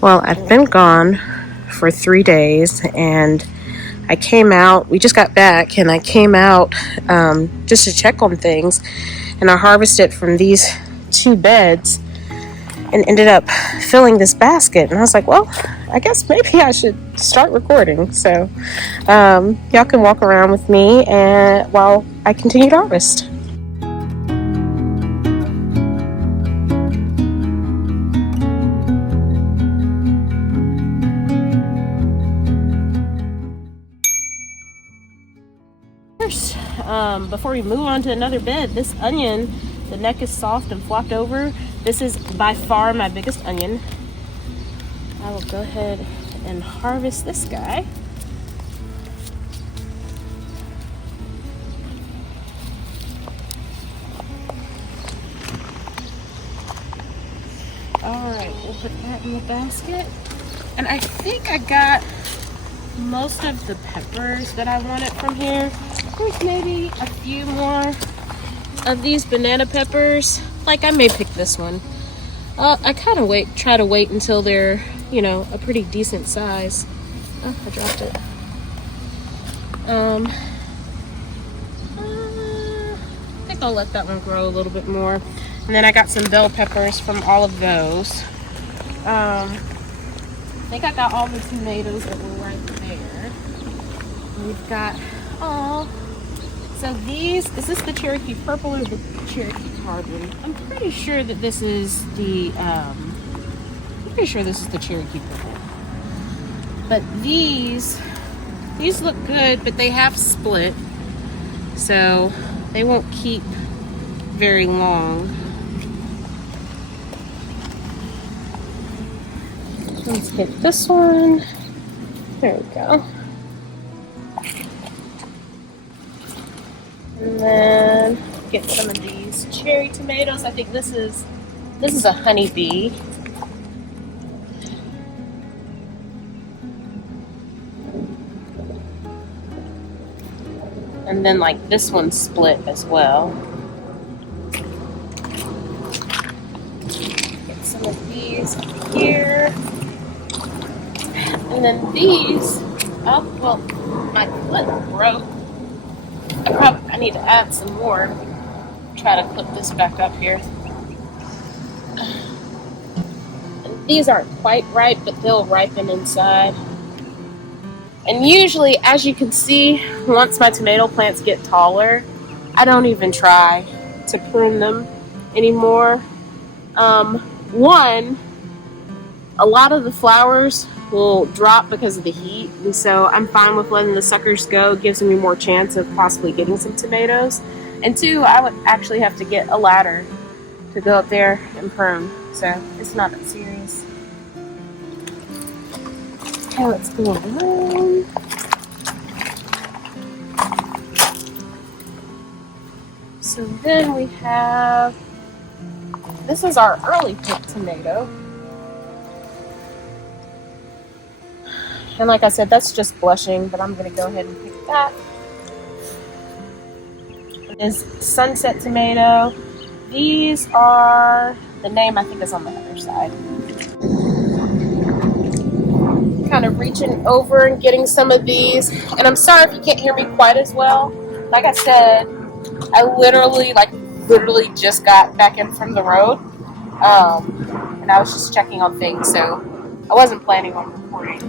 Well, I've been gone for 3 days, and I came out. We just got back, and I came out just to check on things, and I harvested from these 2 beds and ended up filling this basket. And I was like, well, I guess maybe I should start recording. So y'all can walk around with me and while I continue to harvest. First, before we move on to another bed, this onion, the neck is soft and flopped over. This is by far my biggest onion. I will go ahead and harvest this guy. Alright, we'll put that in the basket. And I think I got most of the peppers that I wanted from here. There's maybe a few more of these banana peppers. Like, I may pick this one. I kind of try to wait until they're, a pretty decent size. Oh, I dropped it. I think I'll let that one grow a little bit more. And then I got some bell peppers from all of those. I think I got all the tomatoes that were right there. We've got, so is this the Cherokee Purple or the Cherokee Carbon? I'm pretty sure that this is the, Cherokee Purple. But these look good, but they have split, so they won't keep very long. Let's get this one. There we go. And then get some of these cherry tomatoes. I think this is a honeybee. And then like this one's split as well. Get some of these here. And then these, my clip broke. I need to add some more. Try to clip this back up here. And these aren't quite ripe, but they'll ripen inside. And usually, as you can see, once my tomato plants get taller, I don't even try to prune them anymore. One, a lot of the flowers will drop because of the heat, and so I'm fine with letting the suckers go. It gives me more chance of possibly getting some tomatoes. And two, I would actually have to get a ladder to go up there and prune, so it's not that serious. Okay, let's go around. So then we have, this is our early pick tomato. And like I said, that's just blushing, but I'm going to go ahead and pick that. Is sunset tomato. These are, the name I think is on the other side. Kind of reaching over and getting some of these. And I'm sorry if you can't hear me quite as well. Like I said, I literally just got back in from the road. And I was just checking on things, so I wasn't planning on recording.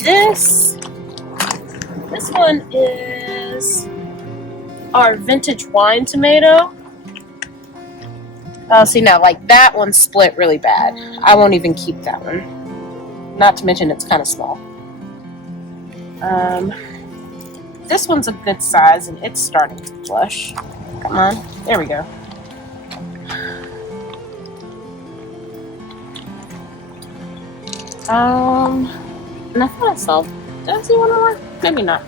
This one is our vintage wine tomato. Oh, see now, like that one split really bad. I won't even keep that one. Not to mention it's kind of small. This one's a good size and it's starting to blush. Come on, there we go. And I thought I saw, did I see one more? Maybe not.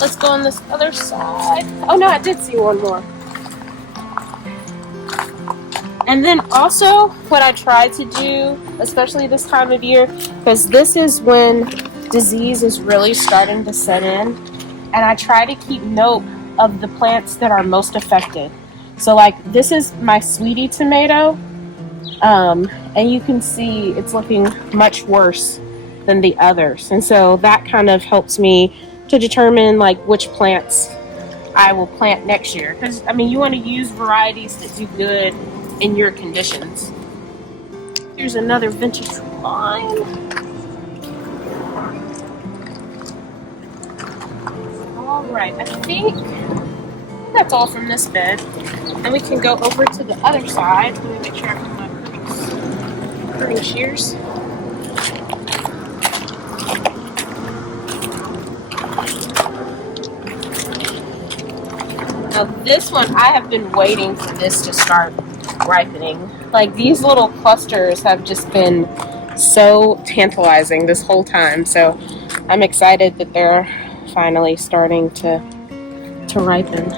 Let's go on this other side. Oh no, I did see one more. And then also what I try to do, especially this time of year, because this is when disease is really starting to set in, and I try to keep note of the plants that are most affected. So like this is my sweetie tomato, and you can see it's looking much worse than the others. And so that kind of helps me to determine like which plants I will plant next year. Because I mean, you want to use varieties that do good in your conditions. Here's another vintage lime. All right, I think that's all from this bed. And we can go over to the other side. Let me make sure I have my pruning shears. Now this one, I have been waiting for this to start ripening. Like these little clusters have just been so tantalizing this whole time. So I'm excited that they're finally starting to ripen.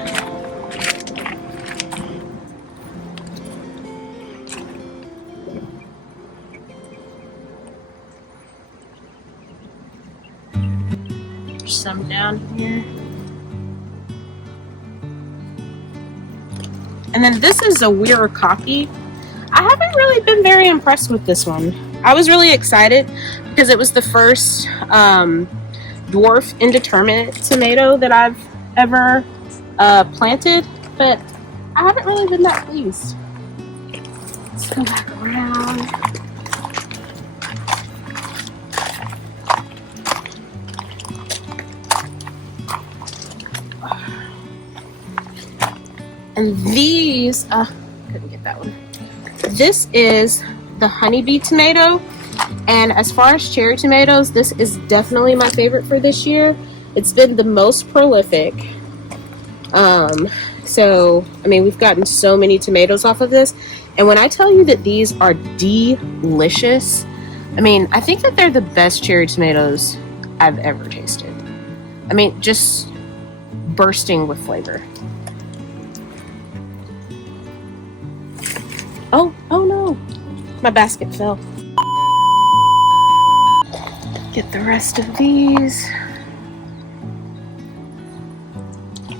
There's some down here. And then this is a Wirikaki. I haven't really been very impressed with this one. I was really excited because it was the first dwarf indeterminate tomato that I've ever planted, but I haven't really been that pleased. Let's go back around. And these, couldn't get that one. This is the honeybee tomato. And as far as cherry tomatoes, this is definitely my favorite for this year. It's been the most prolific. So, I mean, we've gotten so many tomatoes off of this. And when I tell you that these are delicious, I mean, I think that they're the best cherry tomatoes I've ever tasted. I mean, just bursting with flavor. Oh no, my basket fell. Get the rest of these.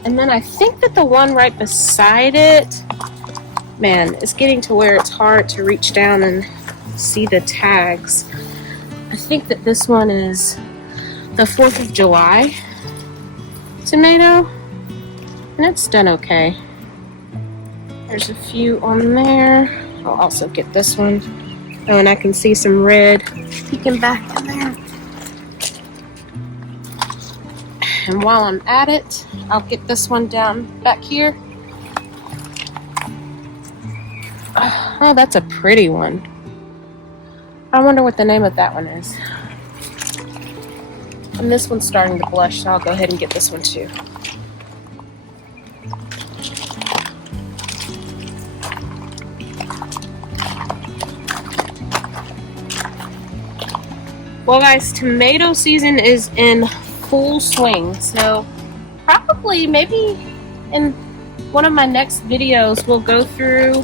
And then I think that the one right beside it, man, it's getting to where it's hard to reach down and see the tags. I think that this one is the 4th of July tomato, and it's done okay. There's a few on there. I'll also get this one. Oh, and I can see some red peeking back in there. And while I'm at it, I'll get this one down back here. Oh, that's a pretty one. I wonder what the name of that one is. And this one's starting to blush, so I'll go ahead and get this one too. Well guys, tomato season is in full swing, so probably maybe in one of my next videos we'll go through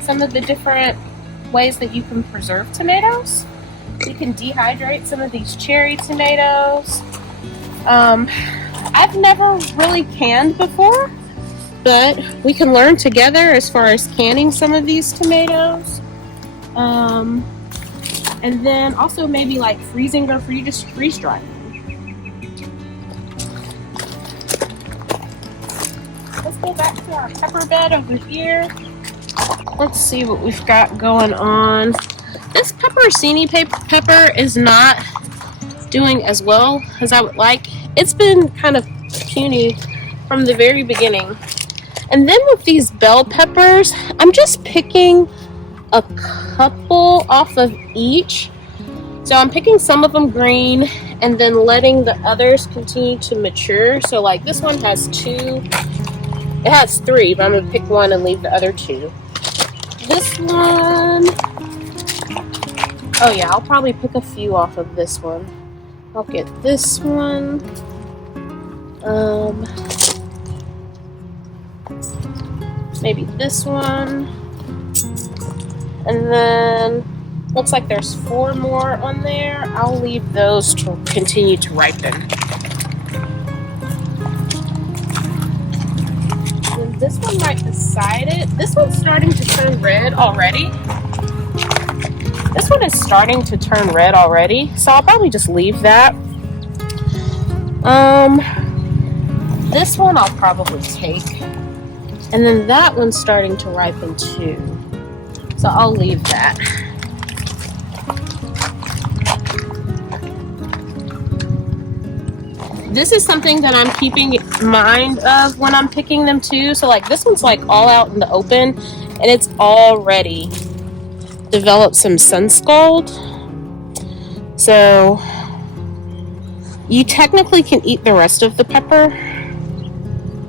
some of the different ways that you can preserve tomatoes. You can dehydrate some of these cherry tomatoes. I've never really canned before, but we can learn together as far as canning some of these tomatoes. And then also maybe like freezing or just freeze drying. Let's go back to our pepper bed over here. Let's see what we've got going on. This pepperoncini pepper is not doing as well as I would like. It's been kind of puny from the very beginning. And then with these bell peppers, I'm just picking a couple off of each. So I'm picking some of them green and then letting the others continue to mature. So like this one has 2, it has 3, but I'm gonna pick one and leave the other 2. This one, oh yeah, I'll probably pick a few off of this one. I'll get this one. Maybe this one. And then looks like there's 4 more on there. I'll leave those to continue to ripen. This one's starting to turn red already. This one is starting to turn red already, so I'll probably just leave that. This one I'll probably take. And then that one's starting to ripen too. So I'll leave that. This is something that I'm keeping in mind of when I'm picking them too. So like this one's like all out in the open and it's already developed some sun scald. So you technically can eat the rest of the pepper,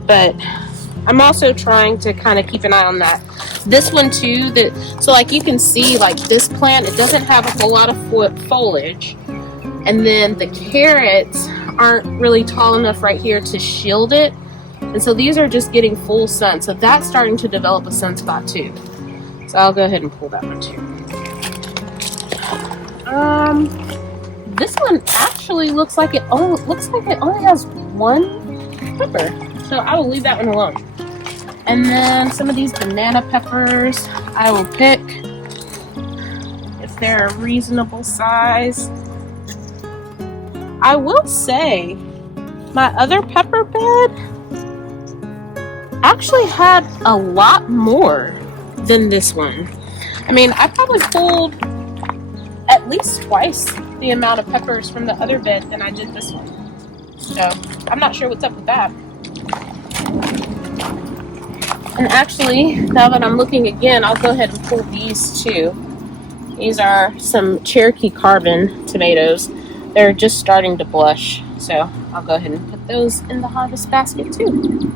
but I'm also trying to kind of keep an eye on that. This one too, so like you can see like this plant, it doesn't have a whole lot of foliage. And then the carrots aren't really tall enough right here to shield it. And so these are just getting full sun. So that's starting to develop a sunspot too. So I'll go ahead and pull that one too. This one actually looks like it only has one pepper. So I will leave that one alone. And then some of these banana peppers I will pick if they're a reasonable size. I will say my other pepper bed actually had a lot more than this one. I mean, I probably pulled at least twice the amount of peppers from the other bed than I did this one. So I'm not sure what's up with that. And actually, now that I'm looking again, I'll go ahead and pull these too. These are some Cherokee Carbon tomatoes. They're just starting to blush, so I'll go ahead and put those in the harvest basket too.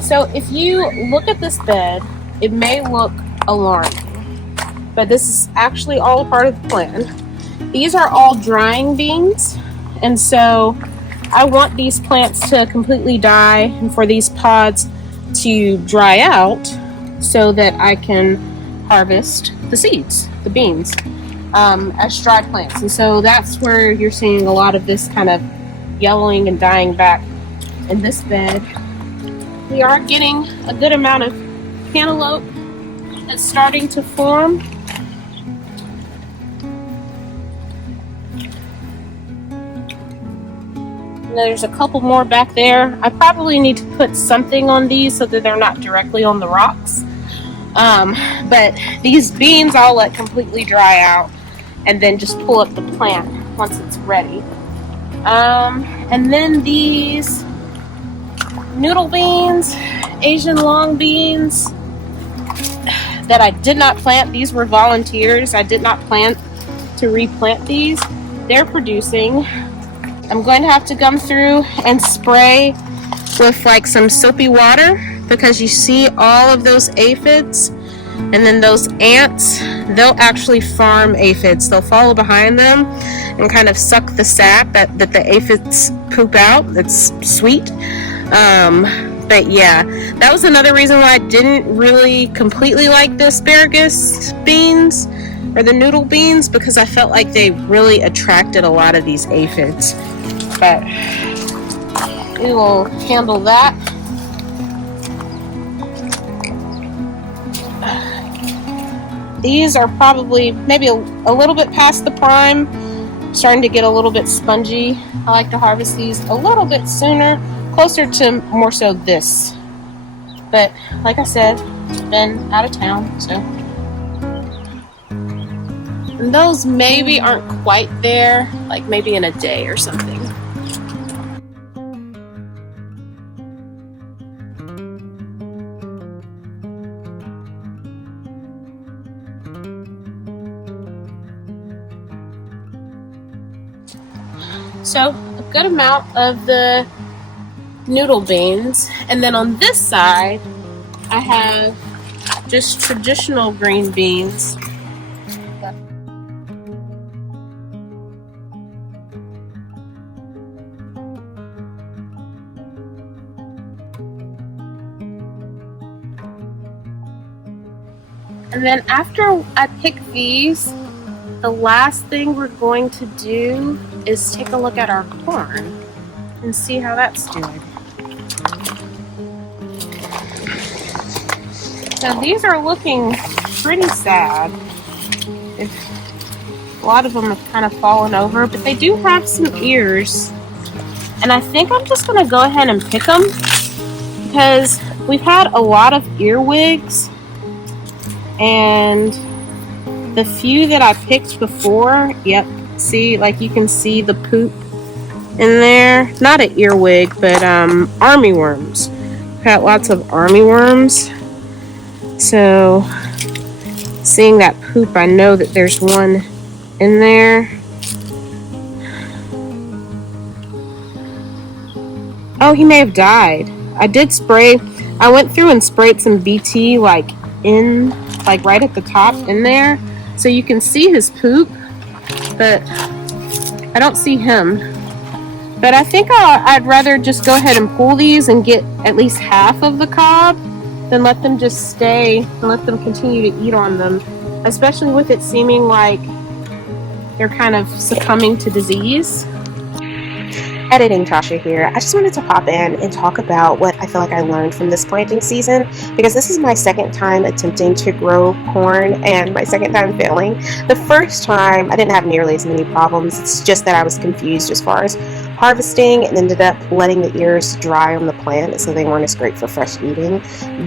So if you look at this bed, it may look alarming, but this is actually all a part of the plan. These are all drying beans, and so I want these plants to completely die and for these pods to dry out so that I can harvest the seeds, the beans. As dry plants, and so that's where you're seeing a lot of this kind of yellowing and dying back in this bed. We are getting a good amount of cantaloupe that's starting to form. And there's a couple more back there. I probably need to put something on these so that they're not directly on the rocks. But these beans I'll let completely dry out and then just pull up the plant once it's ready. And then these noodle beans, Asian long beans that I did not plant. These were volunteers. I did not plan to replant these. They're producing. I'm going to have to come through and spray with like some soapy water because you see all of those aphids. And then those ants, they'll actually farm aphids. They'll follow behind them and kind of suck the sap that the aphids poop out. It's sweet. But yeah, that was another reason why I didn't really completely like the asparagus beans or the noodle beans, because I felt like they really attracted a lot of these aphids. But we will handle that. These are probably maybe a little bit past the prime, starting to get a little bit spongy. I like to harvest these a little bit sooner, closer to more so this. But like I said, been out of town, so. And those maybe aren't quite there, like maybe in a day or something. So a good amount of the noodle beans, and then on this side I have just traditional green beans. And then after I pick these, the last thing we're going to do is take a look at our corn and see how that's doing. So these are looking pretty sad. A lot of them have kind of fallen over, but they do have some ears. And I think I'm just going to go ahead and pick them because we've had a lot of earwigs, and the few that I picked before, yep, see, like you can see the poop in there. Not an earwig, but army worms. We've got lots of army worms. So seeing that poop, I know that there's one in there. Oh, he may have died. I did spray. I went through and sprayed some BT like right at the top in there, so you can see his poop, but I don't see him. But I think I'd rather just go ahead and pull these and get at least half of the cob than let them just stay and let them continue to eat on them, especially with it seeming like they're kind of succumbing to disease. Editing Tasha here. I just wanted to pop in and talk about what I feel like I learned from this planting season, because this is my second time attempting to grow corn and my second time failing. The first time I didn't have nearly as many problems. It's just that I was confused as far as harvesting and ended up letting the ears dry on the plant, so they weren't as great for fresh eating.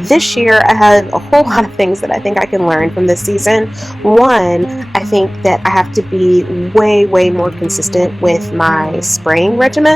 This year I have a whole lot of things that I think I can learn from this season. One, I think that I have to be way more consistent with my spraying regimen.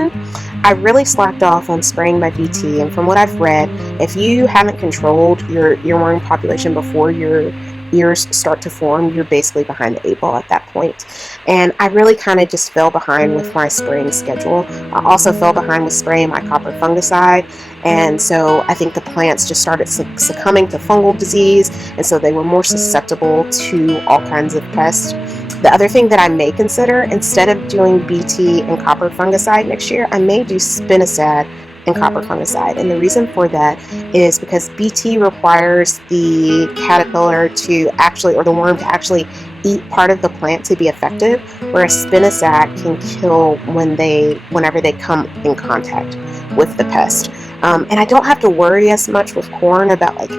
I really slacked off on spraying my BT, and from what I've read, if you haven't controlled your earworm population before your ears start to form, you're basically behind the 8 ball at that point. And I really kind of just fell behind with my spraying schedule. I also fell behind with spraying my copper fungicide, and so I think the plants just started succumbing to fungal disease, and so they were more susceptible to all kinds of pests. The other thing that I may consider, instead of doing BT and copper fungicide next year, I may do spinosad and copper fungicide. And the reason for that is because BT requires the caterpillar to actually, or the worm to actually eat part of the plant to be effective, whereas spinosad can kill whenever they come in contact with the pest. And I don't have to worry as much with corn about like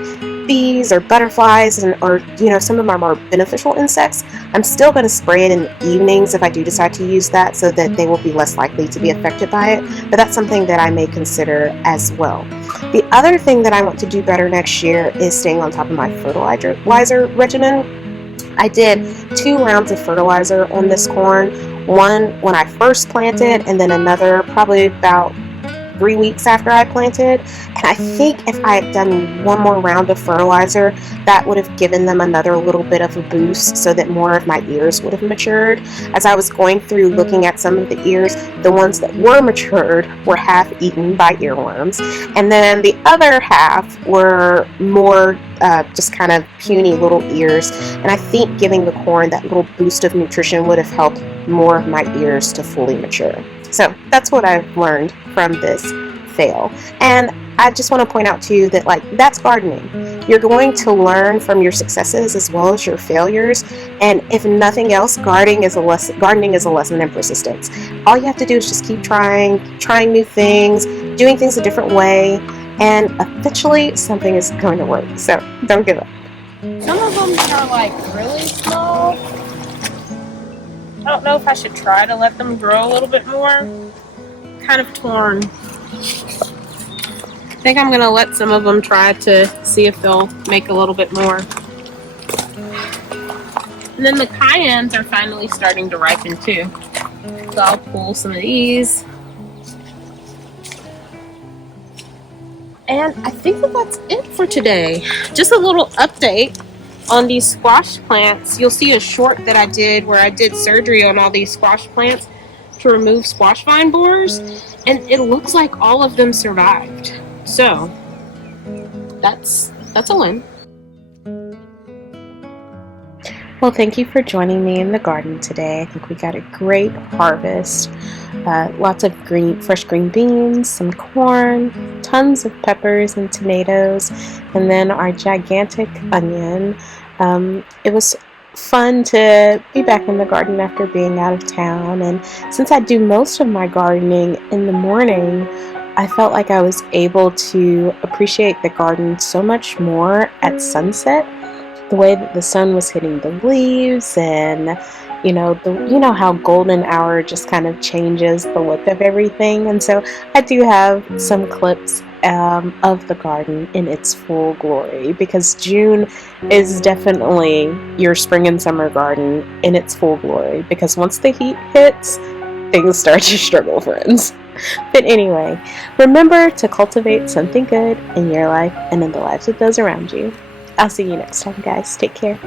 bees or butterflies or some of my more beneficial insects. I'm still going to spray it in the evenings if I do decide to use that, so that they will be less likely to be affected by it, but that's something that I may consider as well. The other thing that I want to do better next year is staying on top of my fertilizer regimen. I did 2 rounds of fertilizer on this corn, one when I first planted and then another probably about 3 weeks after I planted, and I think if I had done one more round of fertilizer, that would have given them another little bit of a boost so that more of my ears would have matured. As I was going through looking at some of the ears, the ones that were matured were half eaten by earworms, and then the other half were more just kind of puny little ears, and I think giving the corn that little boost of nutrition would have helped more of my ears to fully mature. So that's what I've learned from this fail. And I just want to point out too that that's gardening. You're going to learn from your successes as well as your failures. And if nothing else, gardening is a lesson in persistence. All you have to do is just keep trying new things, doing things a different way, and eventually something is going to work. So don't give up. Some of them are really small. I don't know if I should try to let them grow a little bit more. Kind of torn. I think I'm going to let some of them try to see if they'll make a little bit more. And then the cayennes are finally starting to ripen too. So I'll pull some of these. And I think that's it for today. Just a little update on these squash plants. You'll see a short that I did where I did surgery on all these squash plants to remove squash vine borers, and it looks like all of them survived. So that's a win. Well, thank you for joining me in the garden today. I think we got a great harvest. Lots of fresh green beans, some corn, tons of peppers and tomatoes, and then our gigantic onion. It was fun to be back in the garden after being out of town, and since I do most of my gardening in the morning, I felt like I was able to appreciate the garden so much more at sunset. The way that the sun was hitting the leaves, and you know how golden hour just kind of changes the look of everything. And so I do have some clips of the garden in its full glory, because June is definitely your spring and summer garden in its full glory, because once the heat hits, things start to struggle, friends. But anyway, remember to cultivate something good in your life and in the lives of those around you. I'll see you next time, guys. Take care.